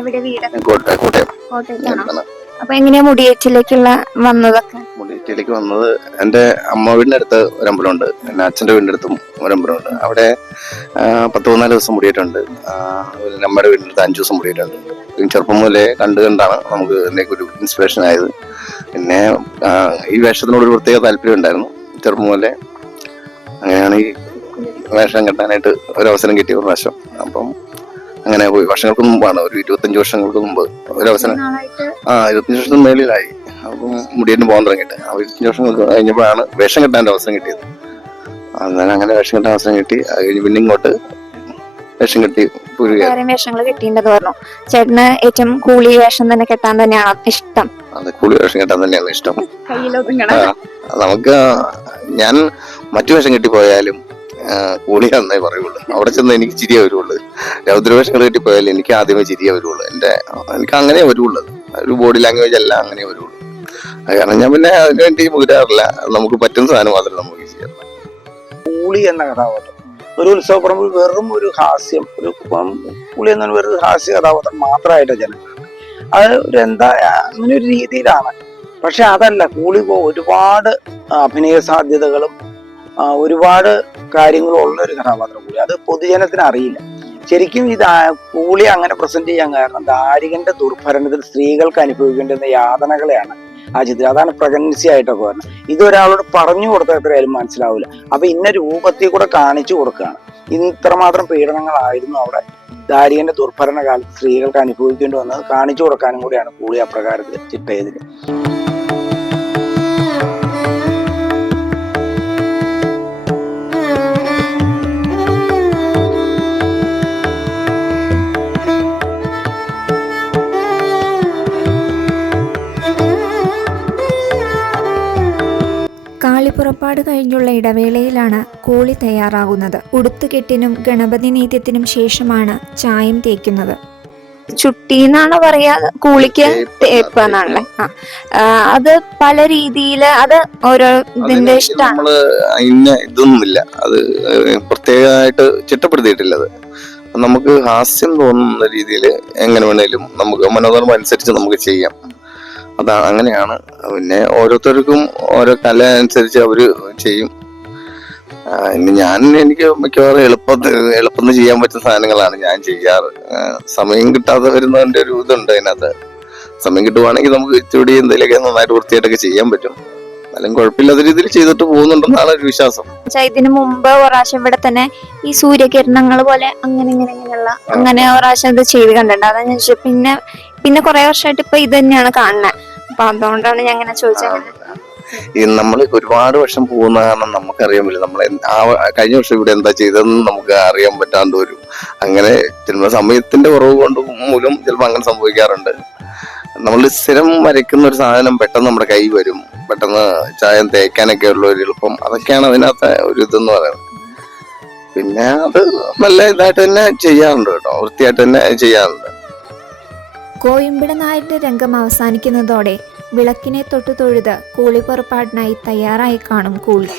എവിടെ വീട്? കോട്ടയം. അപ്പൊ എങ്ങനെയാ മുടിയേറ്റിലേക്കുള്ള വന്നതൊക്കെ? മുടിയേറ്റിലേക്ക് വന്നത് എന്റെ അമ്മ വീടിന്റെ അടുത്ത് ഒരമ്പലമുണ്ട്, പിന്നെ അച്ഛന്റെ വീടിന്റെ അടുത്തും ഒരമ്പലമുണ്ട്. അവിടെ 14 ദിവസം മുടിയേറ്റുണ്ട്. നമ്മുടെ വീടിന്റെ അടുത്ത് 5 ദിവസം മുടിയേറ്റുണ്ട്. ചെറുപ്പം മുതലേ കണ്ടാണ് നമുക്ക് ഇതിലേക്ക് ഒരു ഇൻസ്പിറേഷൻ ആയത്. പിന്നെ ഈ വേഷത്തിനോടൊരു പ്രത്യേക താല്പര്യം ഉണ്ടായിരുന്നു ചെറുപ്പം മുതലേ. അങ്ങനെയാണ് ഈ വേഷം കെട്ടാനായിട്ട് ഒരവസരം കിട്ടിയ ഒരു പ്രാവശ്യം. അപ്പം അങ്ങനെ പോയി. വർഷങ്ങൾക്ക് മുമ്പാണ്, ഒരു 25 വർഷങ്ങൾക്ക് മുമ്പ് ഒരവസരം. 25 വർഷത്തിന് മേളിലായി. അപ്പം മുടിയേറ്റിന് പോകാൻ തുടങ്ങിയിട്ട് 25 വർഷങ്ങൾക്ക് കഴിഞ്ഞപ്പോഴാണ് വേഷം കെട്ടാൻ അവസരം കിട്ടിയത്. അന്നേരം അങ്ങനെ വേഷം കെട്ടാൻ അവസരം കിട്ടി. അത് കഴിഞ്ഞ് പിന്നെ ഇങ്ങോട്ട് വേഷം കെട്ടി വേഷങ്ങൾ കിട്ടിയിട്ടുണ്ടെന്ന് പറഞ്ഞു. ചേട്ടന് ഏറ്റവും കൂളി വേഷം തന്നെ കെട്ടാൻ തന്നെയാണ് ഇഷ്ടം? അതെ, കൂളി വേഷം കെട്ടാൻ തന്നെയാണ് ഇഷ്ടം. നമുക്ക് ഞാൻ മറ്റു വേഷം കെട്ടിപ്പോയാലും കൂളിയാന്നേ പറയുള്ളൂ. അവിടെ ചെന്ന് എനിക്ക് ചിരിയേ വരുള്ളൂ. രൗദ്രവേഷങ്ങൾ കെട്ടിപ്പോയാലും എനിക്ക് ആദ്യമേ ചിരിയേ വരുള്ളൂ. എനിക്ക് അങ്ങനെ വരുള്ളൂ. ഒരു ബോഡി ലാംഗ്വേജ് അല്ല, അങ്ങനെ വരുള്ളൂ. കാരണം ഞാൻ പിന്നെ അതിനുവേണ്ടി മുതിരാറില്ല. നമുക്ക് പറ്റുന്ന സാധനം മാത്രമേ നമുക്ക് ചെയ്യാം. കൂളി എന്ന കഥാപാത്രം ഒരു ഉത്സവപ്പറമ്പിൽ വെറും ഒരു ഹാസ്യം, കൂളി എന്ന വെറും ഹാസ്യ കഥാപാത്രം മാത്രമായിട്ട് ജനങ്ങൾ അത് അങ്ങനെ ഒരു രീതിയിലാണ്. പക്ഷെ അതല്ല, കൂളി ഒരുപാട് അഭിനയ സാധ്യതകളും ഒരുപാട് കാര്യങ്ങളും ഉള്ള ഒരു കഥാപാത്രം കൂടി. അത് പൊതുജനത്തിന് അറിയില്ല. ശരിക്കും കൂളി അങ്ങനെ പ്രസന്റ് ചെയ്യാൻ കാരണം ദാരികന്റെ ദുർഭരണത്തിൽ സ്ത്രീകൾക്ക് അനുഭവിക്കേണ്ടുന്ന യാതനകളെയാണ് ആ ചിത്രം. അതാണ് പ്രഗ്നൻസി ആയിട്ടൊക്കെ പറഞ്ഞത്. ഇതൊരാളോട് പറഞ്ഞു കൊടുത്ത എത്രയായാലും മനസ്സിലാവില്ല. അപ്പൊ ഇന്ന രൂപത്തിൽ കൂടെ കാണിച്ചു കൊടുക്കുകയാണ്. ഇത്രമാത്രം പീഡനങ്ങളായിരുന്നു അവിടെ ദാരികന്റെ ദുർഭരണ കാലത്ത് സ്ത്രീകൾക്ക് അനുഭവിക്കേണ്ടി വന്നത് കാണിച്ചു കൊടുക്കാനും കൂടിയാണ് കൂളി അപ്രകാരത്തിൽ ചിട്ടയതിന്. കാളിപ്പുറപ്പാട് കഴിഞ്ഞുള്ള ഇടവേളയിലാണ് കൂളി തയ്യാറാകുന്നത്. ഉടുത്തുകെട്ടിനും ഗണപതി നീത്യത്തിനും ശേഷമാണ് ചായം തേക്കുന്നത്. ചുട്ടി എന്നാണ് പറയാ, കൂളിക്ക് തേപ്പ് എന്നാണല്ലേ? അത് പല രീതിയില്, അത് ഓരോ ഇതിന്റെ ഇഷ്ടമാണ്. ഇതൊന്നുമില്ല, അത് പ്രത്യേകമായിട്ട് ചിട്ടപ്പെടുത്തിയിട്ടില്ല. അത് നമുക്ക് ഹാസ്യം തോന്നുന്ന രീതിയിൽ എങ്ങനെ വേണേലും നമുക്ക് മനോധർമ്മം അനുസരിച്ച് നമുക്ക് ചെയ്യാം. അതാണ്, അങ്ങനെയാണ്. പിന്നെ ഓരോരുത്തർക്കും ഓരോ കല അനുസരിച്ച് അവര് ചെയ്യും. എനിക്ക് മിക്കവാറും എളുപ്പത്തിൽ ചെയ്യാൻ പറ്റുന്ന സാധനങ്ങളാണ് ഞാൻ ചെയ്യാറ്. സമയം കിട്ടാതെ വരുന്നതിന്റെ ഒരു ഇതുണ്ട് അതിനകത്ത്. സമയം കിട്ടുവാണെങ്കിൽ നമുക്ക് ഇച്ചിരി എന്തെങ്കിലുമൊക്കെ നന്നായിട്ട് വൃത്തിയായിട്ടൊക്കെ ചെയ്യാൻ പറ്റും. എന്നാലും കുഴപ്പമില്ലാത്ത രീതിയിൽ ചെയ്തിട്ട് പോകുന്നുണ്ടെന്നാണ് ഒരു വിശ്വാസം. ഇതിനു മുമ്പ് ഒരാശം ഇവിടെ തന്നെ ഈ സൂര്യകിരണങ്ങൾ പോലെ അങ്ങനെ ഒരാശം ഇത് ചെയ്ത് കണ്ടിട്ടുണ്ട്. അതാ ഞാൻ ചോദിച്ചത്. പിന്നെ കുറെ വർഷമായിട്ട് ഇപ്പൊ ഇത് തന്നെയാണ് കാണുന്നത്. അപ്പൊ അതുകൊണ്ടാണ് ഞാൻ അങ്ങനെ ചോദിച്ചത്. നമ്മൾ ഒരുപാട് വർഷം പോകുന്ന കാരണം നമുക്കറിയാൻ പറ്റില്ല. നമ്മൾ കഴിഞ്ഞ വർഷം ഇവിടെ എന്താ ചെയ്തതെന്ന് നമുക്ക് അറിയാൻ പറ്റാണ്ട് വരും. അങ്ങനെ ചിലപ്പോൾ സമയത്തിന്റെ കുറവ് കൊണ്ട് മൂലം ചിലപ്പോൾ അങ്ങനെ സംഭവിക്കാറുണ്ട്. നമ്മൾ സ്ഥിരം വരയ്ക്കുന്ന ഒരു സാധനം പെട്ടെന്ന് നമ്മുടെ കൈ വരും. പെട്ടെന്ന് ചായം തേക്കാനൊക്കെ ഉള്ള ഒരു എളുപ്പം, അതൊക്കെയാണ് അതിനകത്ത് ഒരു ഇതെന്ന് പറയുന്നത്. പിന്നെ അത് നല്ല ഇതായിട്ട് തന്നെ ചെയ്യാറുണ്ട് കേട്ടോ, വൃത്തിയായിട്ട് തന്നെ ചെയ്യാറുണ്ട്. കോയമ്പിട നായരുടെ രംഗം അവസാനിക്കുന്നതോടെ വിളക്കിനെ തൊട്ടു തൊഴുത് കൂളിപ്പുറപ്പാടിനായി തയ്യാറായി കാണും കൂളി.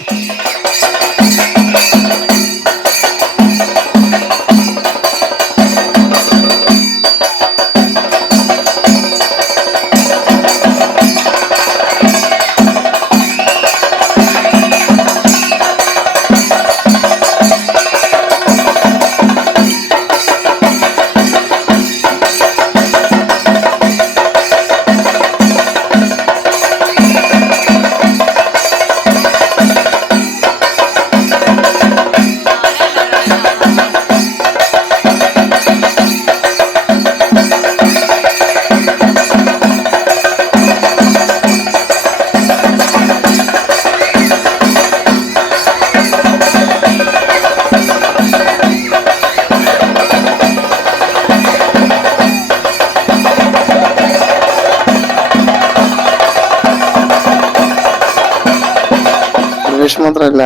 മാത്രമല്ല,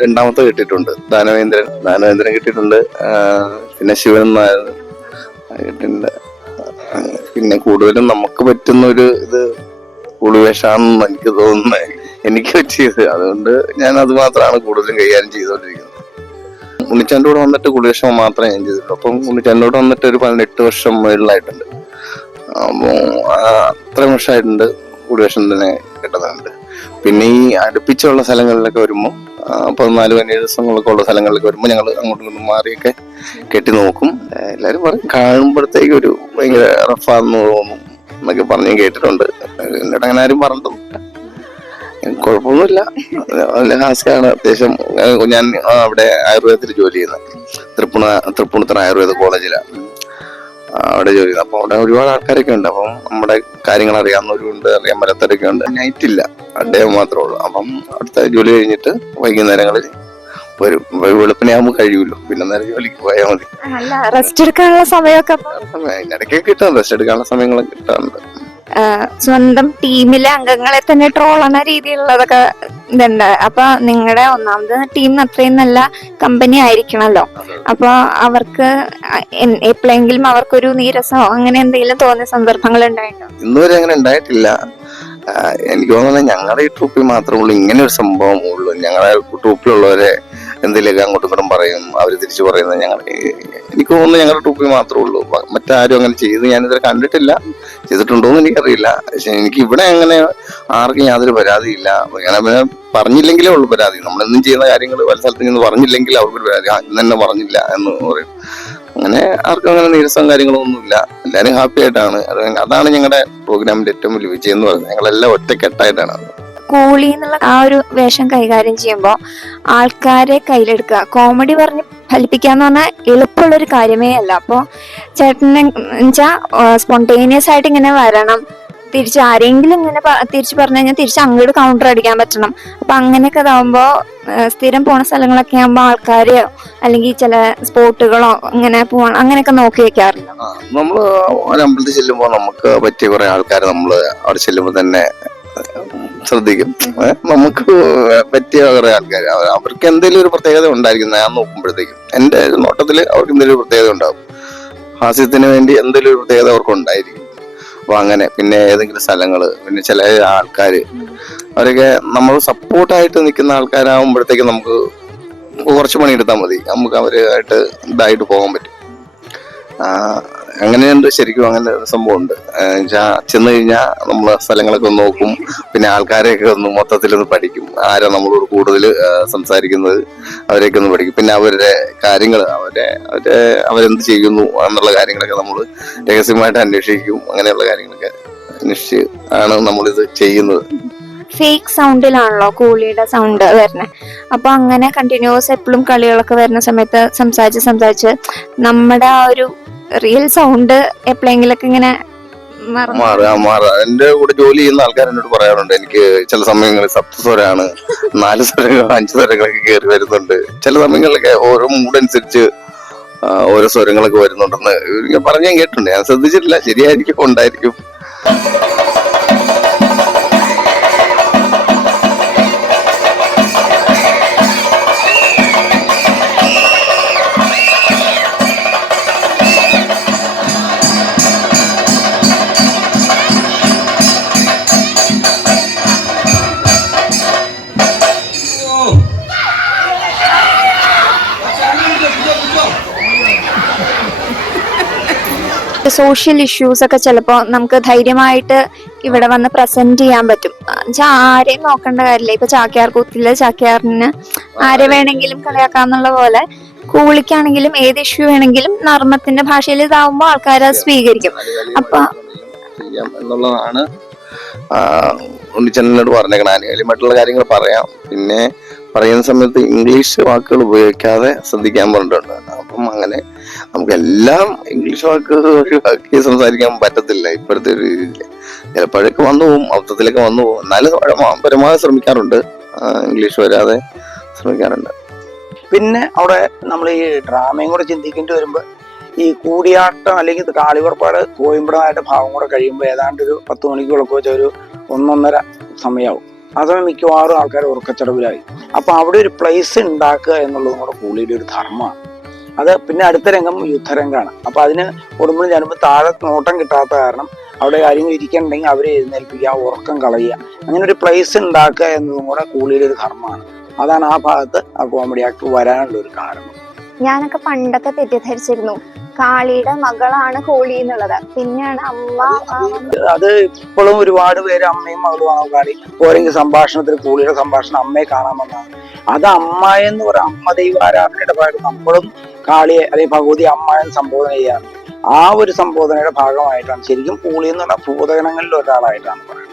രണ്ടാമത്തെ കിട്ടിയിട്ടുണ്ട്, ദാനവേന്ദ്രൻ കിട്ടിയിട്ടുണ്ട്. പിന്നെ ശിവൻ നായർ കിട്ടിയിട്ടുണ്ട്. പിന്നെ കൂടുതലും നമുക്ക് പറ്റുന്ന ഒരു ഇത് ഉളുവേഷാണെന്ന് എനിക്ക് തോന്നുന്നത്, എനിക്ക് പറ്റിയത്. അതുകൊണ്ട് ഞാൻ അത് മാത്രമാണ് കൂടുതലും കൈകാര്യം ചെയ്തുകൊണ്ടിരിക്കുന്നത്. ഉണ്ണിച്ചാൻ്റെ കൂടെ വന്നിട്ട് കൂളിവേഷം മാത്രമേ ഞാൻ ചെയ്തിട്ടുള്ളൂ. അപ്പം ഉണ്ണിച്ചാൻ്റെ കൂടെ വന്നിട്ട് ഒരു 18 വർഷം മുകളിലായിട്ടുണ്ട്. അപ്പോൾ അത്രയും വർഷമായിട്ടുണ്ട് കൂളിവേഷം തന്നെ കിട്ടുന്നുണ്ട്. പിന്നെ ഈ അടുപ്പിച്ചുള്ള സ്ഥലങ്ങളിലൊക്കെ വരുമ്പോൾ 14-17 ദിവസങ്ങളൊക്കെ ഉള്ള സ്ഥലങ്ങളിലൊക്കെ വരുമ്പോൾ ഞങ്ങൾ അങ്ങോട്ടും ഇങ്ങോട്ടും മാറിയൊക്കെ കെട്ടി നോക്കും. എല്ലാവരും പറയും കാണുമ്പോഴത്തേക്ക് ഒരു ഭയങ്കര റഫാന്ന് തോന്നും എന്നൊക്കെ പറഞ്ഞ് കേട്ടിട്ടുണ്ട്. എന്നോട് അങ്ങനെ ആരും പറഞ്ഞിട്ടൊന്നുമില്ല. കുഴപ്പമൊന്നുമില്ല, നല്ല ഹാസ്യമാണ്. അത്യാവശ്യം ഞാൻ അവിടെ ആയുർവേദത്തിൽ ജോലി ചെയ്യുന്നത്, തൃപ്പൂണിത്തുറ ആയുർവേദ കോളേജിലാണ് അവിടെ ജോലി ചെയ്യുന്നത്. അപ്പൊ അവിടെ ഒരുപാട് ആൾക്കാരൊക്കെ ഉണ്ട്. അപ്പം നമ്മുടെ കാര്യങ്ങൾ അറിയാവുന്നവരുണ്ട്, അറിയാൻ പറ്റാത്തവരൊക്കെ ഉണ്ട്. നൈറ്റില്ല, ഡേ മാത്രമേ ഉള്ളൂ. അപ്പം അടുത്ത ജോലി കഴിഞ്ഞിട്ട് വൈകുന്നേരങ്ങളിൽ വരും. വെളുപ്പിനെ ആകുമ്പോൾ കഴിയുമല്ലോ, പിന്നെ നേരം ജോലിക്ക് പോയാൽ മതി. റെസ്റ്റ് എടുക്കാനുള്ള സമയമൊക്കെ ഇടയ്ക്കൊക്കെ കിട്ടാറുണ്ട്, റെസ്റ്റ് എടുക്കാനുള്ള സമയങ്ങളൊക്കെ കിട്ടാറുണ്ട്. സ്വന്തം ടീമിലെ അംഗങ്ങളെ തന്നെ ട്രോളണ രീതിയിലുള്ളതൊക്കെ ഇതുണ്ട്. അപ്പൊ നിങ്ങളുടെ ഒന്നാമത് ടീമിന് അത്രയും നല്ല കമ്പനി ആയിരിക്കണല്ലോ. അപ്പൊ അവർക്ക് എപ്പോഴെങ്കിലും അവർക്കൊരു നീരസമോ അങ്ങനെ എന്തെങ്കിലും തോന്നിയ സന്ദർഭങ്ങൾ ഉണ്ടായിട്ടോ? ഇന്നുവരെ അങ്ങനെ ഉണ്ടായിട്ടില്ല. എനിക്ക് തോന്നുന്നത് ഞങ്ങളുടെ ഈ ട്രൂപ്പിൽ മാത്രമേ ഉള്ളൂ ഇങ്ങനെ ഒരു സംഭവം ഉള്ളൂ. ഞങ്ങളുടെ ട്രൂപ്പിലുള്ളവരെ എന്തെങ്കിലുമൊക്കെ അങ്ങോട്ടും ഇങ്ങോട്ടും പറയും, അവർ തിരിച്ചു പറയുന്നത് എനിക്ക് തോന്നുന്നു ഞങ്ങളുടെ ട്രൂപ്പിൽ മാത്രമേ ഉള്ളൂ. മറ്റാരും അങ്ങനെ ചെയ്ത് ഞാനിതുവരെ കണ്ടിട്ടില്ല. ചെയ്തിട്ടുണ്ടോന്ന് എനിക്കറിയില്ല. പക്ഷെ എനിക്ക് ഇവിടെ അങ്ങനെ ആർക്കും യാതൊരു പരാതിയില്ല. അങ്ങനെ പറഞ്ഞില്ലെങ്കിലേ ഉള്ളൂ പരാതി. നമ്മളെന്നും ചെയ്യുന്ന കാര്യങ്ങൾ പല സ്ഥലത്ത് നിന്ന് പറഞ്ഞില്ലെങ്കിൽ അവർക്കൊരു പരാതി, ഇന്ന് തന്നെ പറഞ്ഞില്ല എന്ന് പറയും. അങ്ങനെ ആർക്കും അങ്ങനെ നീരസം കാര്യങ്ങളൊന്നുമില്ല. എല്ലാവരും ഹാപ്പി ആയിട്ടാണ്. അതാണ് ഞങ്ങളുടെ പ്രോഗ്രാമിന്റെ ഏറ്റവും വലിയ വിജയം എന്ന് പറയുന്നത്. ഞങ്ങളെല്ലാം ഒറ്റക്കെട്ടായിട്ടാണ്. കൂളി എന്നുള്ള ആ ഒരു വേഷം കൈകാര്യം ചെയ്യുമ്പോൾ ആൾക്കാരെ കയ്യിലെടുക്കുക, കോമഡി പറഞ്ഞ് ഫലിപ്പിക്കാന്ന് പറഞ്ഞാൽ എളുപ്പമുള്ളൊരു കാര്യമേ അല്ല. അപ്പോൾ ചേട്ടനെ വെച്ചാൽ സ്പോണ്ടേനിയസ് ആയിട്ട് ഇങ്ങനെ വരണം, തിരിച്ച് ആരെങ്കിലും ഇങ്ങനെ തിരിച്ചു പറഞ്ഞു കഴിഞ്ഞാൽ തിരിച്ച് അങ്ങോട്ട് കൗണ്ടർ അടിക്കാൻ പറ്റണം. അപ്പൊ അങ്ങനെയൊക്കെ ഇതാവുമ്പോ സ്ഥിരം പോണ സ്ഥലങ്ങളൊക്കെ ആകുമ്പോൾ ആൾക്കാരെയോ അല്ലെങ്കിൽ ചില സ്പോട്ടുകളോ ഇങ്ങനെ പോകണം അങ്ങനെയൊക്കെ നോക്കി വെക്കാറില്ല. നമ്മള് ഒരമ്പലത്തിൽ ചെല്ലുമ്പോൾ നമുക്ക് പറ്റിയ കുറെ ആൾക്കാരെ നമ്മള് അവിടെ ചെല്ലുമ്പോൾ തന്നെ ശ്രദ്ധിക്കും. നമുക്ക് പറ്റിയ കുറെ ആൾക്കാർ, അവർക്ക് എന്തെങ്കിലും ഒരു പ്രത്യേകത ഉണ്ടായിരിക്കും. ഞാൻ നോക്കുമ്പോഴത്തേക്കും എന്റെ നോട്ടത്തില് അവർക്ക് എന്തെങ്കിലും ഒരു പ്രത്യേകത ഉണ്ടാവും. ഹാസ്യത്തിന് വേണ്ടി എന്തെങ്കിലും ഒരു പ്രത്യേകത അവർക്ക് ഉണ്ടായിരിക്കും. അപ്പൊ അങ്ങനെ പിന്നെ ഏതെങ്കിലും സ്ഥലങ്ങള്, പിന്നെ ചില ആൾക്കാര് അവരൊക്കെ നമ്മൾ സപ്പോർട്ടായിട്ട് നിൽക്കുന്ന ആൾക്കാരാകുമ്പോഴത്തേക്ക് നമുക്ക് കുറച്ച് പണിയെടുത്താൽ മതി, നമുക്ക് അവരുമായിട്ട് ഇതായിട്ട് പോകാൻ പറ്റും. അങ്ങനെയുണ്ട്, ശരിക്കും അങ്ങനെ ഒരു സംഭവം ഉണ്ട്. ചെന്ന് കഴിഞ്ഞാൽ നമ്മൾ സ്ഥലങ്ങളൊക്കെ ഒന്ന് നോക്കും, പിന്നെ ആൾക്കാരെയൊക്കെ ഒന്ന് മൊത്തത്തിലൊന്ന് പഠിക്കും. ആരാ നമ്മളോട് കൂടുതൽ സംസാരിക്കുന്നത് അവരെയൊക്കെ ഒന്ന് പഠിക്കും. പിന്നെ അവരുടെ കാര്യങ്ങൾ, അവരെന്ത് ചെയ്യുന്നു എന്നുള്ള കാര്യങ്ങളൊക്കെ നമ്മൾ രഹസ്യമായിട്ട് അന്വേഷിക്കും. അങ്ങനെയുള്ള കാര്യങ്ങളൊക്കെ അന്വേഷിച്ച് ആണ് നമ്മളിത് ചെയ്യുന്നത്. ഫേക്ക് സൗണ്ടിലാണല്ലോ കൂളിയുടെ സൗണ്ട് വരുന്നത്. അപ്പൊ അങ്ങനെ കണ്ടിന്യൂസ് എപ്പോഴും കളികളൊക്കെ വരുന്ന സമയത്ത് സംസാരിച്ച് നമ്മുടെ ആ ഒരു റിയൽ സൗണ്ട് എപ്പോഴെങ്കിലൊക്കെ ഇങ്ങനെ മാറുക. എന്റെ കൂടെ ജോലി ചെയ്യുന്ന ആൾക്കാർ എന്നോട് പറയാറുണ്ട്, എനിക്ക് ചില സമയങ്ങളിൽ സപ്തസ്വരാണ്, 4 സ്വരങ്ങൾ 5 സ്വരങ്ങളൊക്കെ കയറി വരുന്നുണ്ട്. ചില സമയങ്ങളിലൊക്കെ ഓരോ മൂഡനുസരിച്ച് ഓരോ സ്വരങ്ങളൊക്കെ വരുന്നുണ്ടെന്ന് പറഞ്ഞ് ഞാൻ കേട്ടിട്ടുണ്ട്. ഞാൻ ശ്രദ്ധിച്ചിട്ടില്ല, ശരിയായിരിക്കും, ഉണ്ടായിരിക്കും. സോഷ്യൽ ഇഷ്യൂസ് ഒക്കെ ചിലപ്പോൾ നമുക്ക് ധൈര്യമായിട്ട് ഇവിടെ വന്ന് പ്രസന്റ് ചെയ്യാൻ പറ്റും. ആരെയും നോക്കേണ്ട കാര്യമില്ല. ഇപ്പൊ ചാക്യാർ കൂത്തില് ചാക്യാറിന് ആരെ വേണമെങ്കിലും കളിയാക്കാന്നുള്ള പോലെ കൂളിക്കാണെങ്കിലും ഏത് ഇഷ്യൂ വേണമെങ്കിലും നർമ്മത്തിന്റെ ഭാഷയിൽ ഇതാവുമ്പോൾ ആൾക്കാർ അത് സ്വീകരിക്കും. അപ്പൊ എന്നുള്ളതാണ് ഉണ്ണിച്ചനോട് പറഞ്ഞേക്കണം. ആനുകാലികമായിട്ടുള്ള കാര്യങ്ങൾ പറയാം. പിന്നെ പറയുന്ന സമയത്ത് ഇംഗ്ലീഷ് വാക്കുകൾ ഉപയോഗിക്കാതെ ശ്രദ്ധിക്കാൻ പറഞ്ഞിട്ടുണ്ട്. അപ്പം അങ്ങനെ നമുക്ക് എല്ലാം ഇംഗ്ലീഷ് വാക്കുകൾ ഒഴിവാക്കി സംസാരിക്കാൻ പറ്റത്തില്ല ഇപ്പോഴത്തെ ഒരു രീതിയിൽ. ചിലപ്പോഴൊക്കെ വന്നു പോകും, അബദ്ധത്തിലൊക്കെ വന്നു പോകും. എന്നാലും പരമാവധി ശ്രമിക്കാറുണ്ട്, ഇംഗ്ലീഷ് വരാതെ ശ്രമിക്കാറുണ്ട്. പിന്നെ അവിടെ നമ്മൾ ഈ ഡ്രാമയും കൂടെ ചിന്തിക്കേണ്ടി വരുമ്പോൾ ഈ കൂടിയാട്ടം അല്ലെങ്കിൽ കാളിപുറപ്പാട് കോയമ്പടമായിട്ട് ഭാവം കൂടെ കഴിയുമ്പോൾ ഏതാണ്ട് ഒരു 10 മണിക്കുള്ളൊക്കെ വെച്ച ഒരു 1-1.5 സമയമാവും. ആ സമയം മിക്കവാറും ആൾക്കാർ ഉറക്കച്ചടവിലായി. അപ്പൊ അവിടെ ഒരു പ്ലേസ് ഉണ്ടാക്കുക എന്നുള്ളതും കൂടെ കൂളിയുടെ ഒരു ധർമ്മമാണ്. അത് പിന്നെ അടുത്ത രംഗം യുദ്ധരംഗമാണ്. അപ്പൊ അതിന് കൊടുമ്പോഴും ഞാനിപ്പോൾ താഴെ നോട്ടം കിട്ടാത്ത കാരണം അവിടെ കാര്യങ്ങൾ ഇരിക്കണമെങ്കിൽ അവരെ എഴുന്നേൽപ്പിക്കുക, ഉറക്കം കളയുക, അങ്ങനെ ഒരു പ്ലേസ് ഉണ്ടാക്കുക എന്നതും കൂടെ കൂളിയുടെ ഒരു ധർമ്മമാണ്. അതാണ് ആ ഭാഗത്ത് ആ കോമഡി ആക്ട് വരാനുള്ള ഒരു കാരണം. ഞാനൊക്കെ പണ്ടൊക്കെ തെറ്റിദ്ധരിച്ചിരുന്നു കാളിയുടെ മകളാണ് ഹോളി എന്നുള്ളത്. പിന്നെയാണ് അമ്മ അത് ഇപ്പോഴും ഒരുപാട് പേര് അമ്മയും മകളുമാണോ കാളി, ഓരെങ്കിൽ സംഭാഷണത്തിൽ കൂളിയുടെ സംഭാഷണം അമ്മയെ കാണാമെന്നാണ്. അത് അമ്മ എന്ന് പറയാം, അമ്മ ദൈവാരാധനയുടെ ഭാഗം നമ്മളും കാളിയെ അല്ലെങ്കിൽ ഭഗവതി അമ്മ എന്ന് സംബോധന ചെയ്യാറ്. ആ ഒരു സംബോധനയുടെ ഭാഗമായിട്ടാണ് ശരിക്കും കൂളി എന്ന് പറഞ്ഞാൽ ഭൂതഗണങ്ങളിൽ ഒരാളായിട്ടാണ് പറയുന്നത്.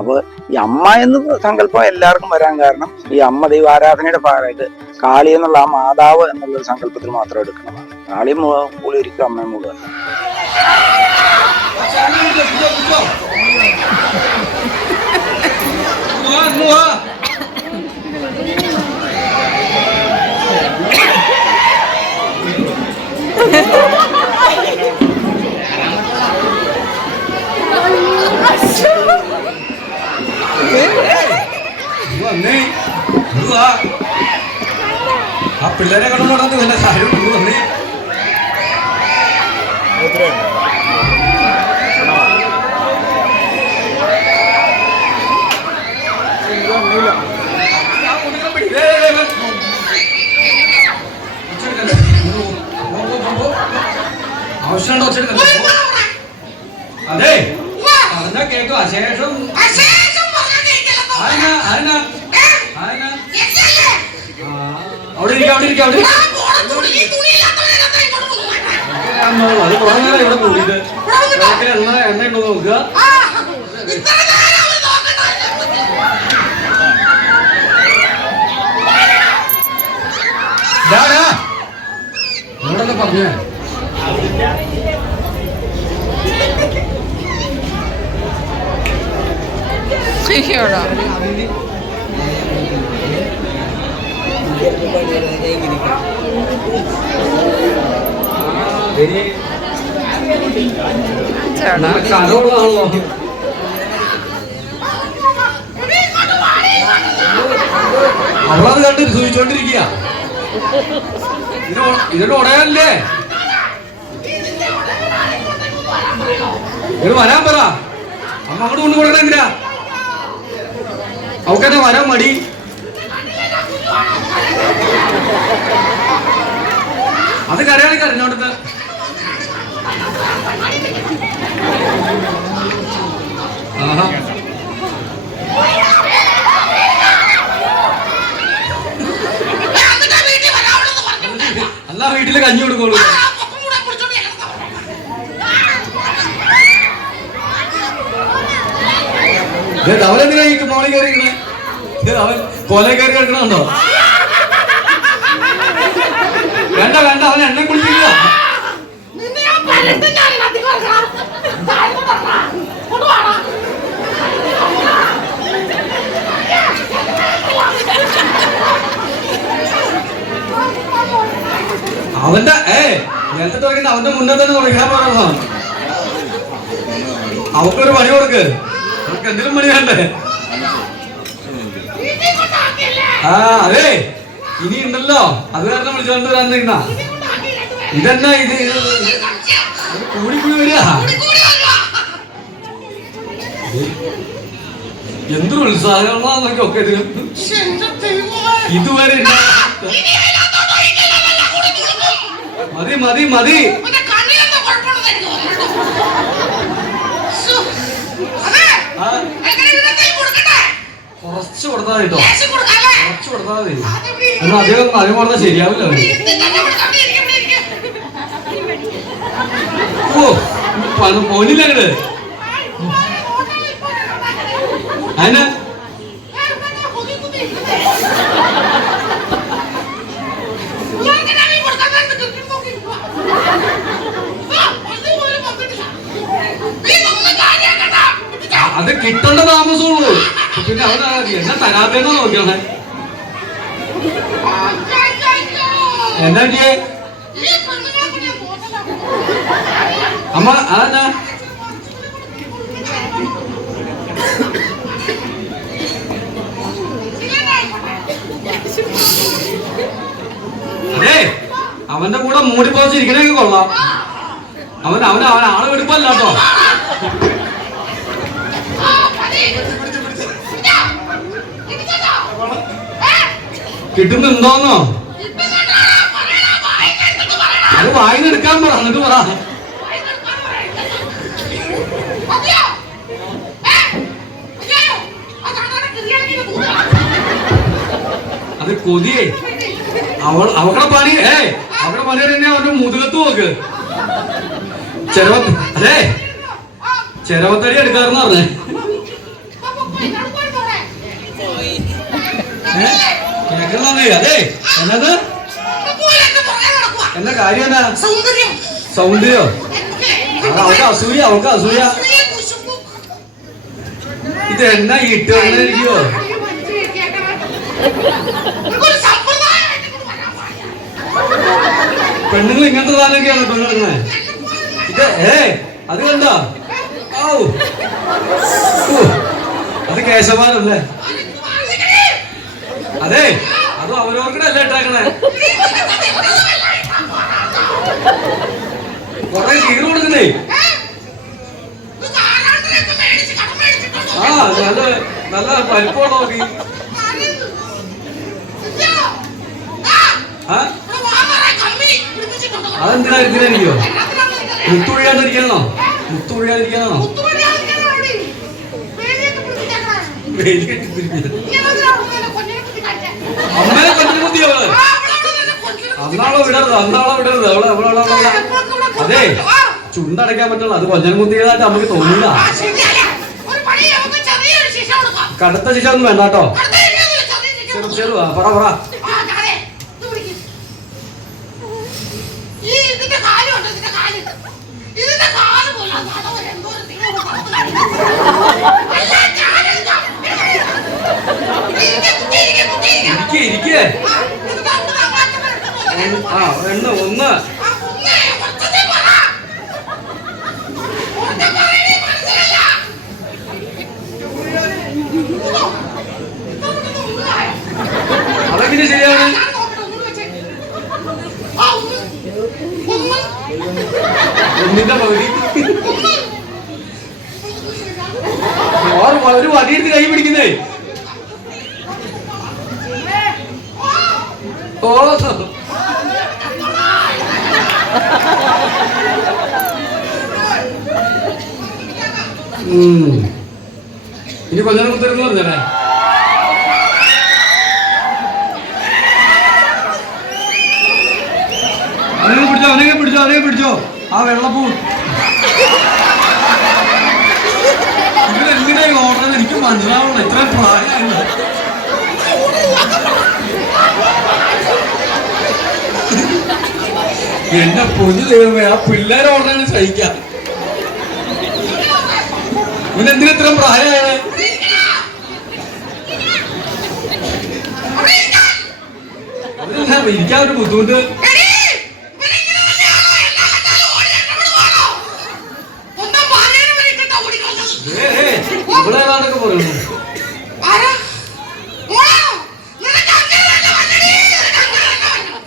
അപ്പൊ ഈ അമ്മ എന്ന് സങ്കല്പം എല്ലാവർക്കും വരാൻ കാരണം ഈ അമ്മ ദൈവാരാധനയുടെ ഭാഗമായിട്ട് കാളി എന്നുള്ള ആ മാതാവ് എന്നുള്ള ഒരു സങ്കല്പത്തിൽ മാത്രം എടുക്കുന്നതാണ്. കാളി കൂളി ഒരിക്കലും അമ്മയും മുഴുവൻ. ആ പിള്ളേരെ കണ്ടുകൊണ്ടു വല്ല കാര്യം വന്നേ. ആവശ്യമുണ്ടോ അതെ പറഞ്ഞാ കേട്ടോ അശേഷം അവിടെ ഇരിക്കാം അവിടെ ഇരിക്കാം അവിടെ അത് കുറെ നേരം ഇവിടെ കൂടിയിട്ട് എണ്ണ ഉണ്ടോ നോക്കുക. നിങ്ങളൊക്കെ പറഞ്ഞേ കടവുള്ളതാണല്ലോ. അവളത് കണ്ട് സൂചിച്ചോണ്ടിരിക്കുക. ഇതിന്റെ ഉടയല്ലേ ഇത് വരാൻ പറ. അമ്മ അങ്ങോട്ട് കൊണ്ടു കൊടുക്കണ എന്തിനാ? അവക്കെന്നെ വരാൻ മടി. അത് കരയാണി കരഞ്ഞോണ്ടത്. ആഹാ അല്ല വീട്ടില് കഞ്ഞി കൊടുക്കോളൂ. അവനെന്തിനാ ഈ മോളി കയറി അവൻ കൊല കയറി കിടക്കണുണ്ടോ? വേണ്ട വേണ്ട അവൻ എണ്ണ കുളിക്കില്ല. അവന്റെ നേരത്തെ തുടങ്ങി അവന്റെ മുന്നേ തന്നെ തുടങ്ങാൻ പറയുന്നതാണ്. അവക്കൊരു പണി കൊടുക്ക്. അവർക്ക് എന്തെങ്കിലും പണി വേണ്ടേ? ആ അതെ ഇനി ഉണ്ടല്ലോ അത് കാരണം വിളിച്ചോണ്ട് വരാന്നിരുന്ന ഇതെന്നാ ഇത് കൂടിക്കൂടി വരിക. എന്തൊരു ഉത്സാഹങ്ങളാന്നൊക്കെ ഒക്കെ ഇതിന് ഇതുവരെ മതി മതി മതി. കുറച്ച് കൊടുത്താൽ കേട്ടോ, കുറച്ച് കൊടുത്താൽ മതി. എന്നാൽ അധികം അധികം കൊടുത്താൽ ശരിയാവില്ല. ഓ പോനില്ല അങ്ങട് അതിന് അത് കിട്ടേണ്ട താമസമുള്ളൂ. പിന്നെ അവൻ എന്നെ തരാത്തേന്നോ നോക്കിയാണേ. എന്നാ അമ്മ അതെന്നാ അതെ അവന്റെ കൂടെ മൂടി പോച്ചിരിക്കണമെങ്കിൽ കൊള്ളാം. അവൻ അവൻ അവൻ ആള് വെടുപ്പല്ല കേട്ടോ. കിട്ടുന്നുണ്ടോന്നോ? വായിന്ന് എടുക്കാൻ പറ, എന്നിട്ട് പറ. അത് കൊതിയേ അവക്കടെ പണി. അവരുടെ പണി തന്നെ അവരുടെ മുതുകത്ത് നോക്ക്. അതെ ചെരവത്തടി എടുക്കാറെന്ന് പറഞ്ഞേ. കേൾക്കുന്നേ. അതെ എന്നത് എന്നാ കാര്യം എന്നാ? സൗന്ദര്യോ? അവൾക്ക് അസൂയ, അവൾക്ക് അസൂയ. ഇത് എന്നാ ഇട്ട് അങ്ങനെ ഇരിക്കുവോ? പെണ്ണുങ്ങൾ ഇങ്ങനത്തെ സാധനമൊക്കെയാണ് പെണ്ണുങ്ങളെ. ഇത് അത് കണ്ടോ? അത് കേശവാനല്ലേ? അതെ അതും അവരവർക്കടെ അല്ല ഇട്ടാക്കണേ. കൊറേ കീറ് കൊടുക്കുന്നേ. നല്ല നല്ല വലിപ്പമുള്ള നോക്കി. അതെന്തിനാ എന്തിനായിരിക്കോ? മുത്തൊഴിയാണ്ടിരിക്കാനാണോ? മുത്തൊഴിയാതിരിക്കാനാണോ? അമ്മേനെ കൊഞ്ഞു കുത്തിയോ? അന്നാളോ വിടരുത്, അന്നാളോ വിടരുത്. അതെ ചുണ്ടടയ്ക്കാൻ പറ്റുള്ളൂ. അത് കൊഞ്ഞൻ കുത്തിയതായിട്ട് നമുക്ക് തോന്നില്ല. കടുത്ത ശിക്ഷ ഒന്നും വേണ്ട കേട്ടോ. ചെറുവാ പറ പറ. ഇരിക്കേ എണ്ണ ഒന്ന്. അതെങ്ങനെ ശരിയാണ്? ഒന്നിന്റെ പകുതി. ഒരു വടിയെടുത്ത് കൈ പിടിക്കുന്നേ. ഓ ഇനി കൊഞ്ഞനെ കുത്തരുന്ന് പറഞ്ഞേ. അവനെ പിടിച്ചോ. ആ വെള്ളപ്പൂ ഇവരെന്തിനാ ഓർഡർ? എനിക്ക് മനസ്സിലാവണം. ഇത്ര പ്രായമാണ്. എന്നെ പൊന്നു ദൈവമേ, ആ പിള്ളേരെ ഓർഡർ സഹിക്കാം. ഇവനെന്തിനാ ഇത്രയും പ്രായമാണ്? ഇരിക്കാൻ ഒരു ബുദ്ധിമുട്ട്. ഇവിടെ ഏതാണ്ടൊക്കെ പറയുന്നു.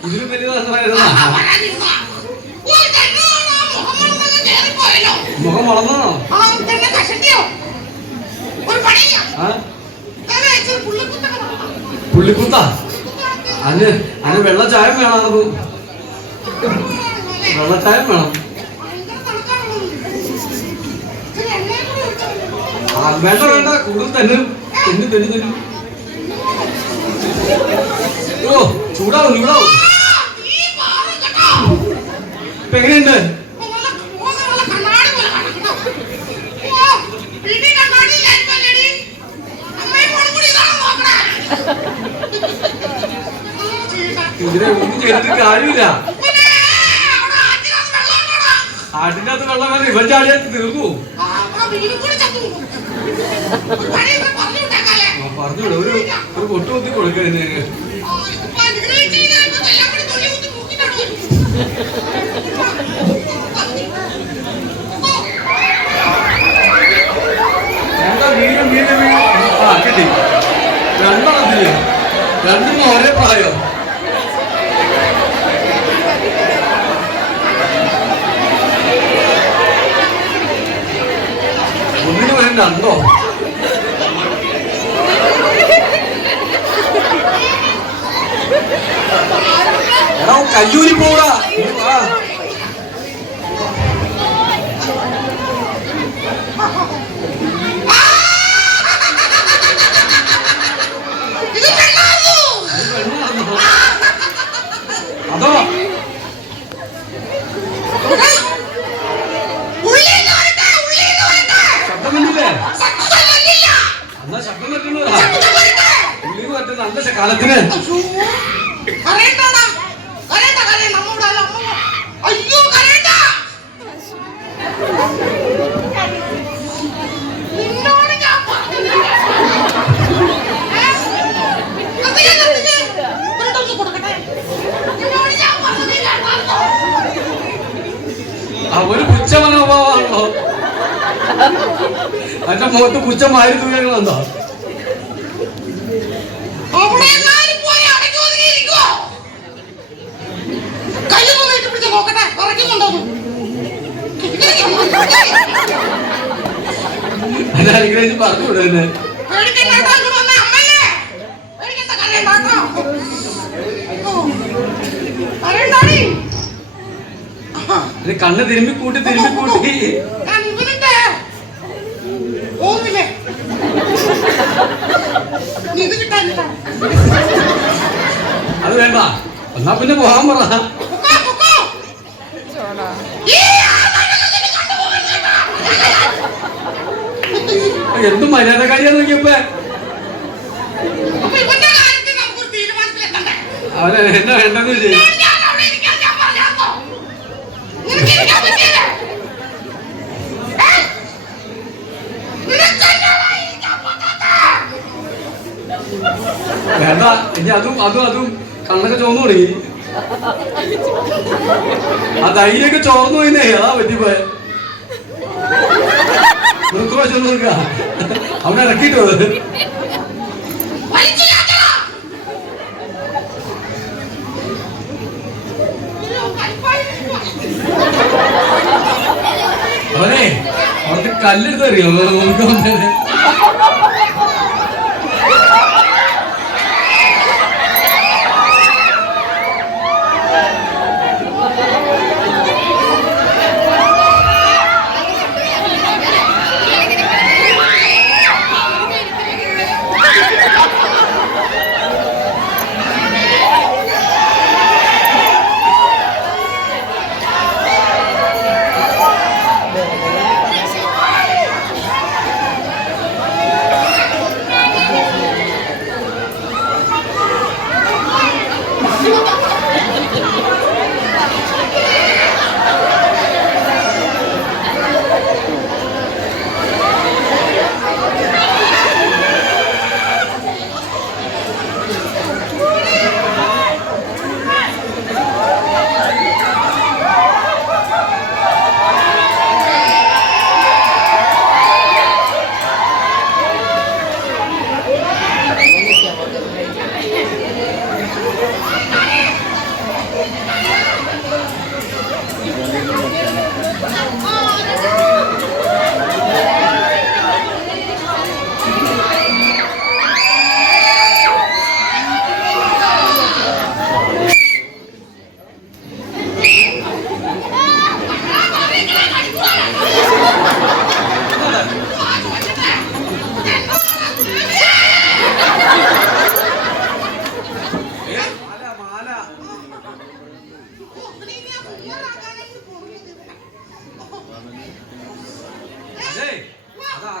ഇതിലും വലിയ മുഖം വളർന്നാണോ? പുള്ളിക്കുത്താ? അതിന് വെള്ളച്ചായം വേണം. വെള്ളച്ചായം വേണം. വേണ്ട കൂടുതൽ തന്നെ തെന്നു. ഓ ചൂടാവും. ഇപ്പൊ എങ്ങനെയുണ്ട്? ഇതിനെ ഒന്നും ചെയ്തിട്ട് കാര്യമില്ല. ആട്ടിന്റെ അകത്ത് വെള്ളം വന്ന് ഇവൻ ചാടിയാൽ തീർന്നു. പറഞ്ഞൂടെ ഒരു പൊട്ടു കുത്തി കൊടുക്കുന്നതിന്. എന്താ വീഴും കിട്ടി. രണ്ടെണ്ണത്തില് രണ്ടും ഒരേ പ്രായം. ഒന്നിന് വരണ്ട രണ്ടോ? എടാ കയ്യൂരി പോടാ. കാലത്തിന് ഒരു പുച്ഛ മനോഭാവമാണല്ലോ. എന്റെ മുഖത്ത് പുച്ഛമായി തുകകളുണ്ടോ? അനുഗ്രഹിച്ച് പറഞ്ഞു വിടുന്നെ. കണ്ണ് തിരുമ്പി കൂട്ടി അത് വേണ്ട. എന്നാ പിന്നെ പോകാൻ പറ. എന്തും മര്യാദക്കാരിയാ നോക്കിയപ്പോ അവനെ എന്നാ വേണ്ടെന്ന് ചെയ്യും. വേണ്ട. ഇനി അതും കണ്ണൊക്കെ ചോന്നു തുടങ്ങി. ആ ധൈര്യമൊക്കെ ചോർന്നു പോയിന്നേ. അതാ പറ്റിപ്പോയെ. നിർത്തുവശം നോക്ക അവനെ ഇറക്കിട്ടോ. അവനെ അവർക്ക് കല്ലെടുത്ത് അറിയോ?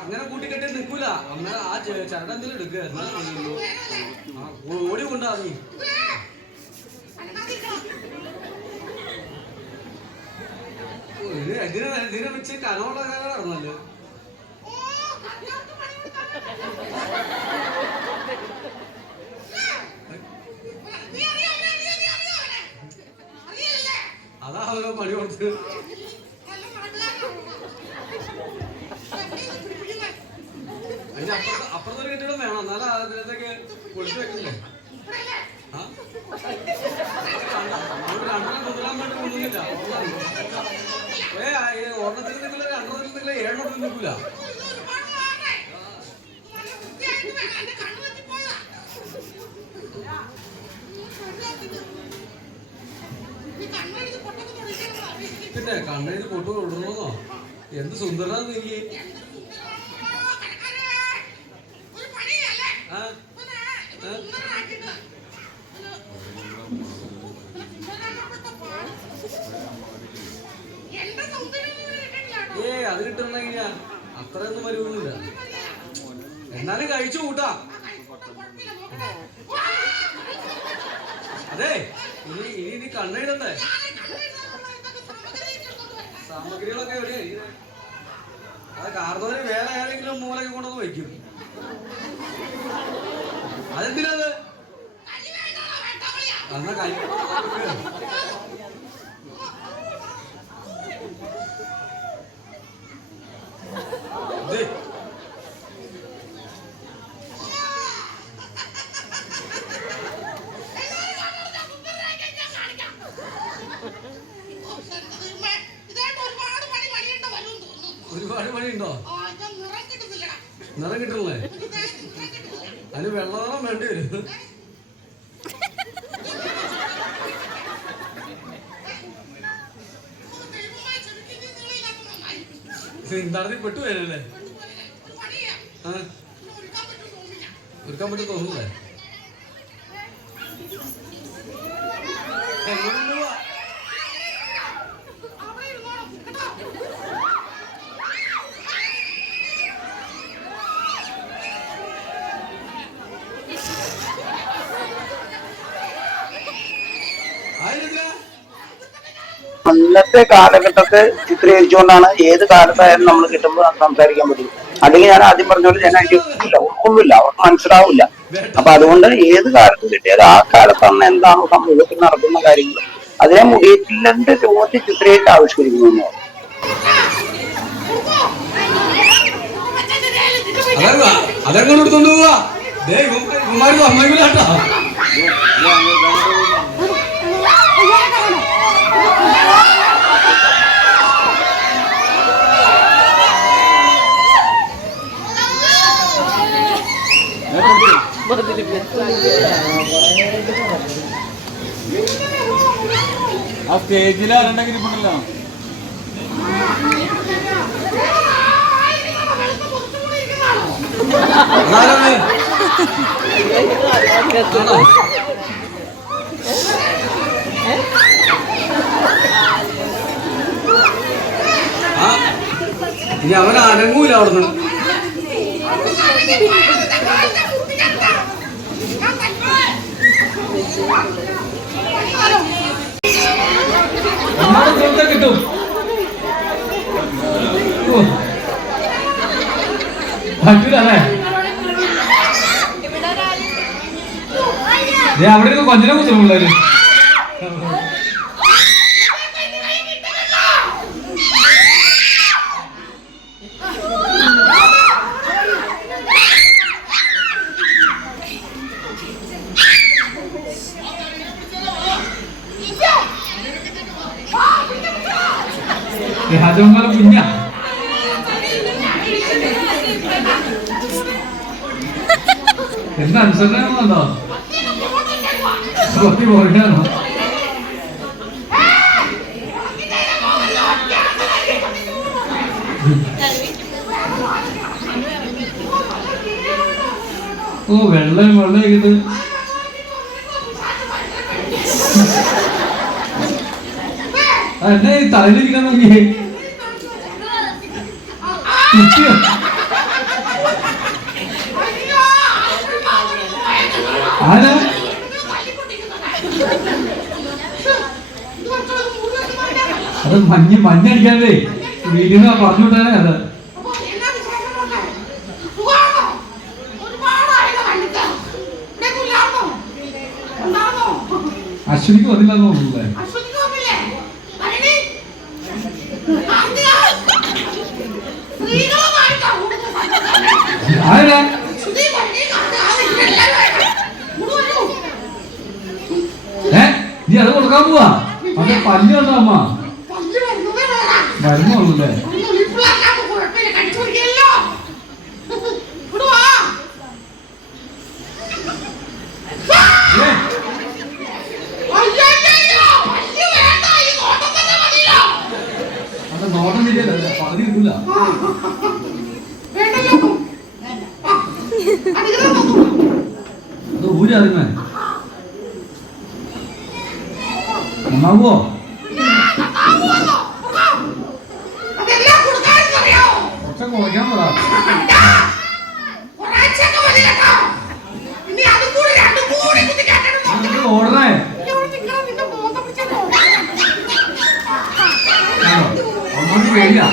അങ്ങനെ കൂട്ടിക്കെട്ടി നിൽക്കൂല. അന്നേരം ആ ചരടെന്തെങ്കിലും എടുക്കുക. ഓടി കൊണ്ടാ നീ. ഇതിനെ വെച്ച് കനമുള്ള കാരണമല്ലോ. അതാ അവരോ പണി കൊടുത്ത്. അതിന്റെ അപ്പുറത്തൊരു കെട്ടിടം വേണം. എന്നാലും അതിനകത്തേക്ക് പൊളിച്ചു വെക്കില്ലേ? രണ്ടെണ്ണം കുതിരാൻ വേണ്ടി കൊണ്ടുവന്നില്ല. ഓർണത്തിൽ നിന്നില്ല, രണ്ടെണ്ണത്തിൽ നിന്നില്ല, ഏഴെണ്ണത്തിൽ നിൽക്കൂല. പിന്നെ കണ്ണെഴുതി പൊട്ടു കൊടുക്കണമെന്നോ? എന്ത് സുന്ദരനാന്ന് നീ. അത് കിട്ടണമെങ്കിൽ അത്രയൊന്നും വരുന്നില്ല. എന്നാലും കഴിച്ചു കൂട്ടാ. അതെ ഇനി കണ്ണെഴുതണ്ടേ? സാമഗ്രികളൊക്കെ എവിടെയായി? അത് കാർന്നവര് വേറെ ഏതെങ്കിലും മൂലൊക്കെ കൊണ്ടുവന്ന് വയ്ക്കും. അതെന്തിനാത്? എന്നാ കൈ ഒരുപാട് പണിയുണ്ടോ? നിറം കിട്ടണല്ലേ? അതിന് വെള്ളനിറം വേണ്ടി വരും. സിദ്ധാർത്ഥി പെട്ടു വരല്ലേ? ഒരുക്കാൻ പറ്റും തോന്നുന്നില്ലേ? അന്നത്തെ കാലഘട്ടത്തെ ചിത്രീകരിച്ചുകൊണ്ടാണ് ഏത് കാലത്തായാലും നമ്മൾ കിട്ടുമ്പോൾ സംസാരിക്കാൻ പറ്റും. അല്ലെങ്കിൽ ഞാൻ ആദ്യം പറഞ്ഞ പോലെ ഞാൻ അതില്ല ഉൾക്കൊള്ളില്ല, അവർക്ക് മനസ്സിലാവില്ല. അപ്പൊ അതുകൊണ്ട് ഏത് കാലത്ത് കിട്ടിയാലും ആ കാലത്ത് അന്ന് എന്താണോ സമൂഹത്തിൽ നടക്കുന്ന കാര്യങ്ങൾ അതിനെ മുടിയിട്ടില്ലന്റെ രൂപത്തിൽ ചിത്രീകരിച്ച് ആവിഷ്കരിക്കുന്നു. അതങ്ങനെ എടുത്തോണ്ട് പോവാ. അമ്മയില്ലാട്ടോ. ആ സ്റ്റേജിലാരുണ്ടെങ്കിൽ ഇരിപ്പുണ്ടല്ലോ. ഇനി അവൻ അനങ്ങൂല അവിടുന്ന്. കിട്ടും. പറ്റൂലേ? അവിടെ ഇരുന്ന് കൊഞ്ചനെ കുറിച്ച് പിള്ളേര് രാജകുമാര കുഞ്ഞ എന്താ അനുസരണോ? പോയിട്ടാണോ? ഓ വെള്ളം ഇത് എന്നെ തലയിലിരിക്കാൻ നോക്കിയേ. ആരാ? അത് മഞ്ഞടിക്കാതെ വീട്ടിൽ നിന്ന് പറഞ്ഞുവിട്ടാനേ അത്. അശ്വിനിക്ക് വന്നില്ലെന്ന് തോന്നുന്നില്ലേ? ആരാ? നീ അത് കൊടുക്കാൻ പോവാ? അതെ പല്ല് വന്നോ അമ്മ? മരുന്നുള്ളൂല്ലേ? അത് നോട്ടം ശരിയല്ല, പകുതി കിട്ടൂല. അത് ഊരറിഞ്ഞ നന്നാവോ? കുറച്ചൊക്കെ കുറയ്ക്കാൻ പറ. ഓടണേ നമുക്ക് പേടിയാ.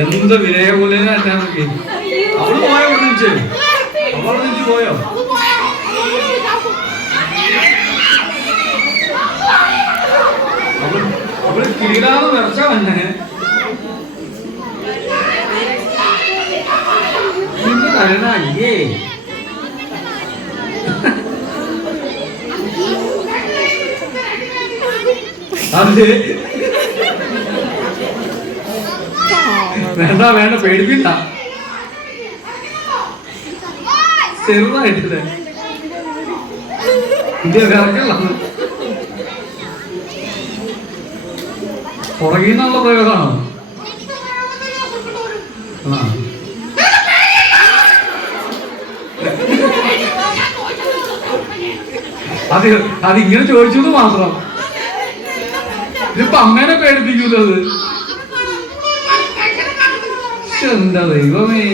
എന്ത് വിനയകുലനായിട്ടാ നമുക്ക്. അവള് പോയോ വിളിച്ച്? അവളെ വിളിച്ച് പോയോ? അവള് കീഴാന്ന് നിറച്ച വന്നെ. പിന്നെ കരുണ അയ്യേ. അതെ വേണ്ട വേണ്ട പേടിപ്പില്ല. ചെറുതായിട്ടില്ലേ ഇന്ത്യ വിറക്കല്ല. പുറകിന്നുള്ള പ്രയോഗമാണോ? ആ അതിങ്ങനെ ചോദിച്ചത് മാത്രം. ഇതിപ്പോ അമ്മേനെ പേടിപ്പിക്കൂലോ അത്. എന്താ ദൈവമേ.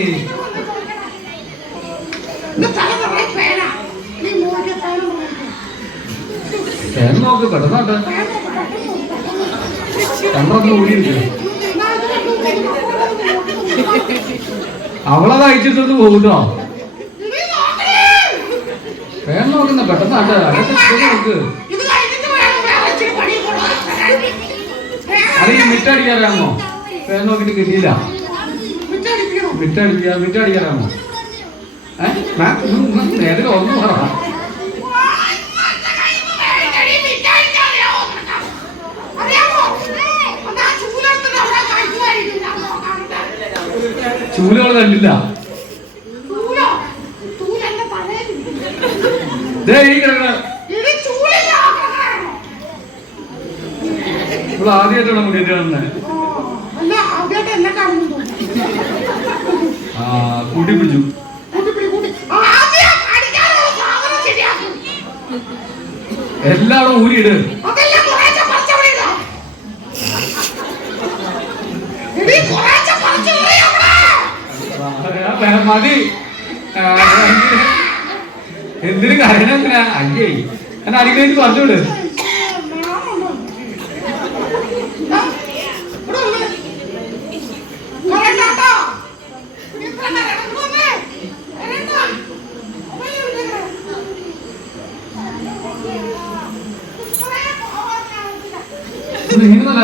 നോക്ക് പെട്ടെന്നോട്ടെ കണ്ടൊന്ന് കൂടിയിരിക്കും. അവളത് അയച്ചിട്ടൊന്ന് പോകുന്നോ? വേണം നോക്കുന്ന പെട്ടെന്നാട്ടെ. നോക്ക് അത് ഈ മിറ്റടിക്കാറാമോ? വേണം നോക്കിട്ട് കിട്ടിയില്ല. മിറ്റടിക്കാറാമോ? നേരെ ഒന്ന് പറ. ചൂലുകൾ കണ്ടില്ല. ഇപ്പോൾ ആദ്യമായിട്ടാണ് മുടിയിട്ട് കാണുന്നത്. ആ കൂട്ടിപ്പിടിച്ചു. എല്ലാവരും ഊരിയിട്. മതി. എന്തിനു കാര്യം എന്തിനാ? അയ്യേ എന്നെ അടിക്കലേക്ക് പറഞ്ഞോട്.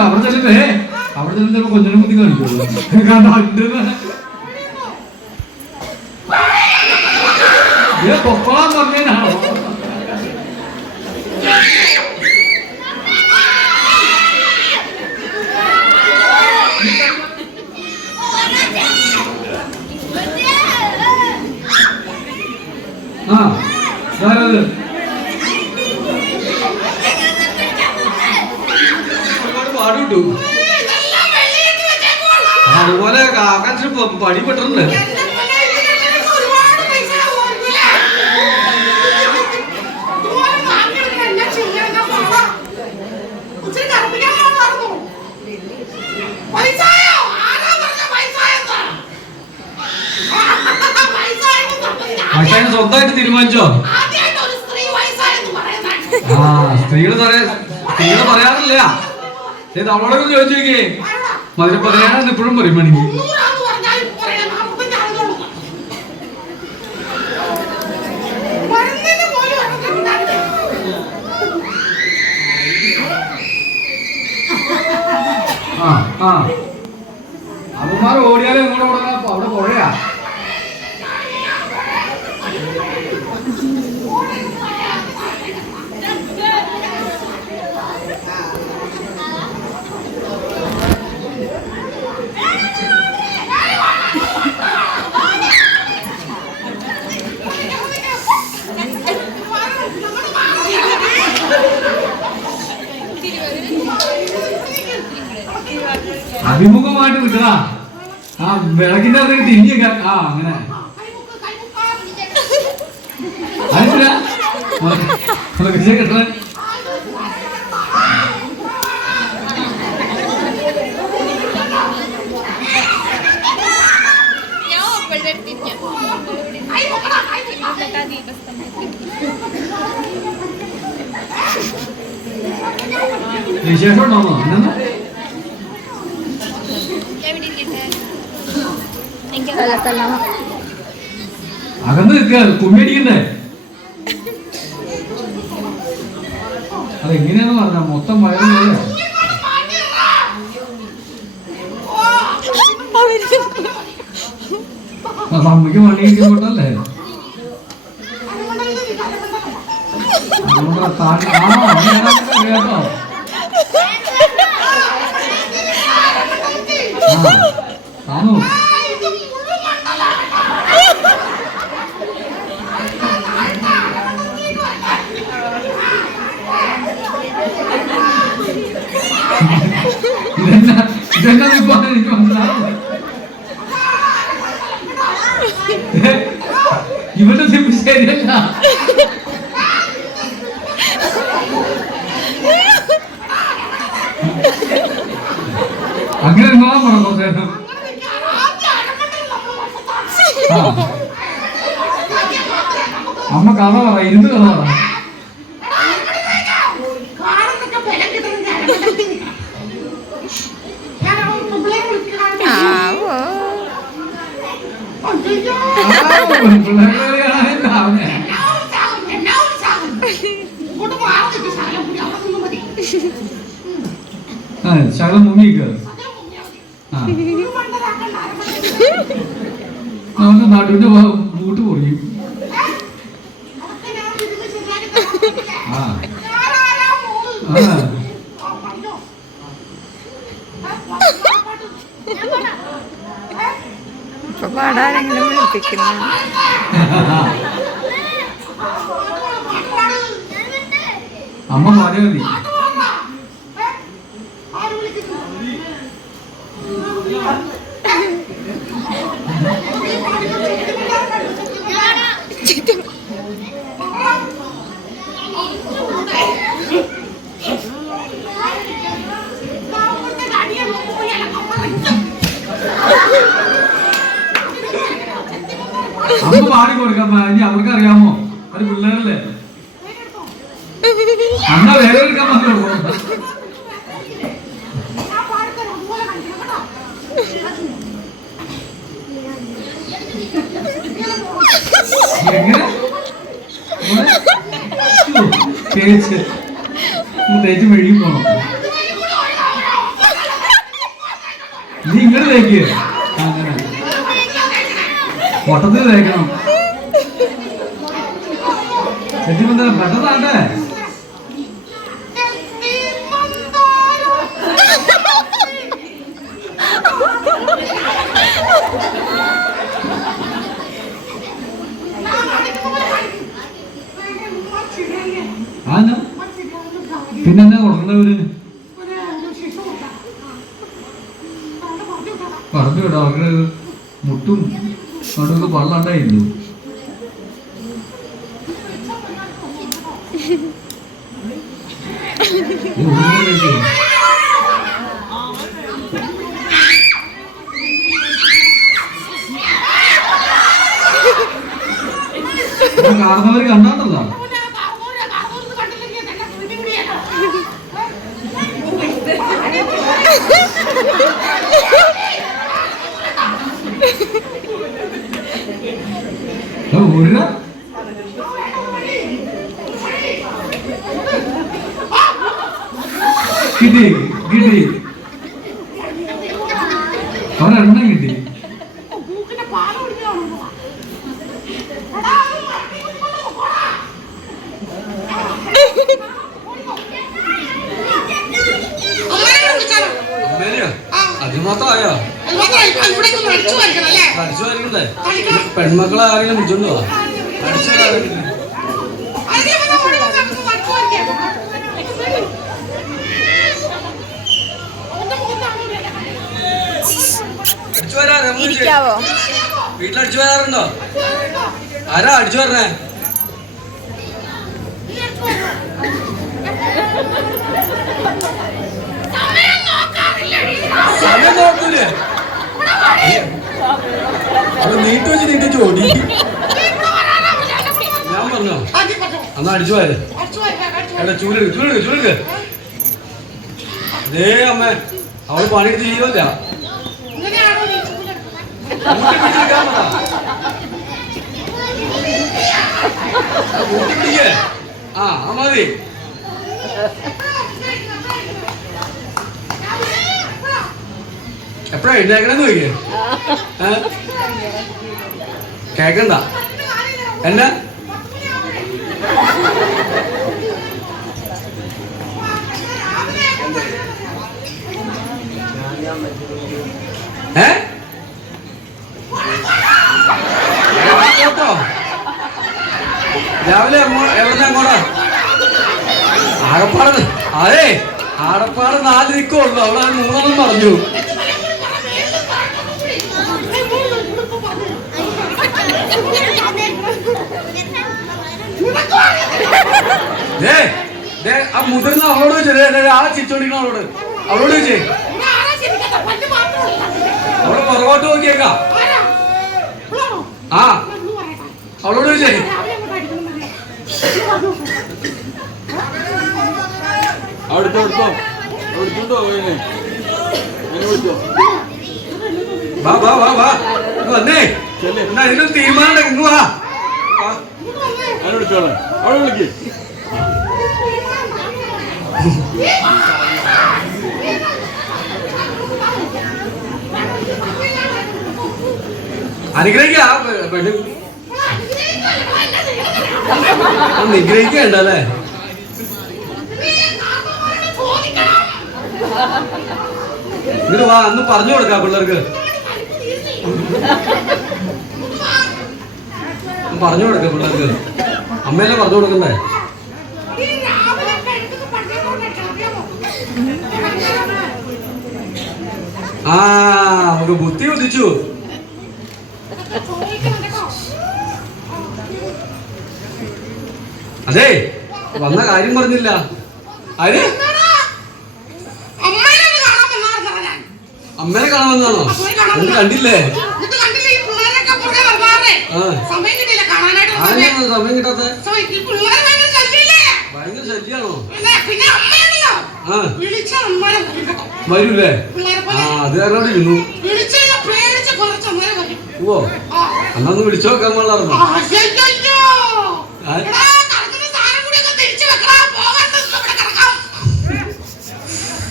അവിടെ ചെല്ലുന്നേ അവിടെ ചെല്ലുമ്പോ കൊഞ്ഞിനെ കുത്തി കാണിക്കുള്ളൂ. പൊക്കോളാൻ പറഞ്ഞാണോ? ആ അതായത് പാടുവിട്ടു. അതുപോലെ കാക്കാൻ പണി പെട്ടിട്ടുണ്ട്. സ്വന്തമായിട്ട് തീരുമാനിച്ചോ? ആ സ്ത്രീകള് പറയാറില്ല. അവളോടൊക്കെ ചോദിച്ചു നോക്കിയേ. മധുരപ്പതിനാണെന്ന് ഇപ്പോഴും പറയും വേണമെങ്കിൽ. ആ ആ അവന്മാർ ഓടിയാലും എങ്ങോട്ട് ഓടാ? അവിടെ പുഴയാ. അഭിമുഖമായിട്ട് നിൽക്കണ ആ വിളക്കിന്റെ അകത്തേക്ക് തിരിഞ്ഞേക്ക. ആ അങ്ങനെ കെട്ടണ വിശേഷം ഉണ്ടോന്നോ എന്നാ അകന്ന് നിൽക്കുക കുമ്മിയടിക്കണ്ടേ? അതെങ്ങനെയാന്ന് പറഞ്ഞ മൊത്തം വയറും പോലെ അമ്മയ്ക്ക് മണി കിട്ടിയപ്പോട്ടല്ലേ കേട്ടോ. താനോ ഇതെന്നാ ഇപ്പൊ എനിക്ക് മനസ്സിലാവും. ഇവന്റെ സിപ്പ് ശരിയല്ല. അങ്ങനെ നോക്കാൻ പറ കുറച്ചേരം. അമ്മ കഥ പറ, ഇരുന്ന് കഥ പറ. ശകലം മുങ്ങിക്ക നമുക്ക് നടുവിന്റെ ബൂട്ട് പൊറിയും. പാടാരെങ്കിലും വിളിപ്പിക്കുന്നു. അമ്മ പാടിയാ മതി. അമ്മ പാടി കൊടുക്കാം. ഇനി അവർക്ക് അറിയാമോ? അത് പിള്ളേരല്ലേ. അമ്മ വേറെ എടുക്കാൻ മാത്രമേ എങ്ങനെ തേച്ച് തേച്ച് മെഴുകി പോണം. നീ ഇങ്ങനെ തേക്ക്. അങ്ങനെ വട്ടത്തിൽ തേക്കണം. പെട്ടെന്നാണ്ടേ. പിന്നെന്നാ കൊടുക്കണ്ടവര് പറഞ്ഞു വിടാം. അവരുടെ മുട്ടും നടുവൊക്കെ പള്ളണ്ടായിരുന്നു. കാണുന്നവര് കണ്ടാണ്ടല്ലോ. കിട്ടി കിട്ടി ഒരെണ്ണം കിട്ടി. അതിനുമാത്രമായോ? അടിച്ചു വരണ്ടേ? പെൺമക്കളെ ആരെങ്കിലും വിളിച്ചോണ്ട് പോവാ. അടിച്ചു ഇരിക്കാവോ? വീട്ടിലടിച്ചു വരാറുണ്ടോ? ആരാ അടിച്ചു വരണേ? സമയം നോക്കൂലേ? നീട്ടി വെച്ച് നീട്ടിച്ചു ഓടി. ഞാൻ പറഞ്ഞോ എന്നാ അടിച്ചു പോയത്. അല്ല ചൂലെടുക്ക് ചൂലെടുക്ക് ചൂലെടുക്ക്. ദേ അമ്മേ അവള് പണിയെടുത്ത് ചെയ്യില്ല. ആ മതി. എപ്പഴാ എഴുന്നേക്കണെന്ന് ചോദിക്കേ? കേക്കണ്ട എന്നാ കേട്ടോ? രാവിലെ എവിടെ അങ്ങോട്ടാ? ആടപ്പാട്. അതെ ആടപ്പാട് 4 ദിക്കുള്ളൂ. അവിടെ 3 പറഞ്ഞു. ആ മുതിർന്ന അവളോട് ചോദിച്ചേ, ആളെ ചിരിച്ചോണ്ടിരിക്കണ അവളോട് ചോദിച്ചേ. അവള് പുറകോട്ട് നോക്കിയേക്കാം. ആ അവളോട് ചോദിച്ചേ. വാ വാ വാ വാ വന്നേ. എന്നാ ഇതിനൊരു തീരുമാനം ഇങ്ങ് വാ. വിളിച്ചോളാം. അവളെ വിളിക്ക്. അനുഗ്രഹിക്കാ നിഗ്രഹിക്കണ്ടല്ലേ? ഇങ്ങോട്ട് വാ, അന്ന് പറഞ്ഞു കൊടുക്കാം പിള്ളേർക്ക്. പറഞ്ഞു കൊടുക്ക പിള്ളേർക്ക്. അമ്മയല്ലേ പറഞ്ഞു കൊടുക്കണ്ടേ? ആ നമുക്ക് ബുദ്ധി ഉദിച്ചു. അതെ വന്ന കാര്യം പറഞ്ഞില്ല. ആര്? അമ്മേനെ കാണാമെന്നാണോ? അത് കണ്ടില്ലേ? സമയം കിട്ടാത്ത ഭയങ്കര ശല്യാണോ? വരൂല്ലേ? ആ അത് കാരണം ഇരുന്നു. ഓ അന്നൊന്ന് വിളിച്ചു നോക്കാൻ പാടില്ലായിരുന്നു.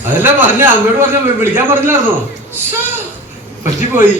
അതല്ല പറഞ്ഞ അമ്മയോട് പറഞ്ഞ വിളിക്കാൻ പറഞ്ഞില്ലായിരുന്നോ? പറ്റിപ്പോയി.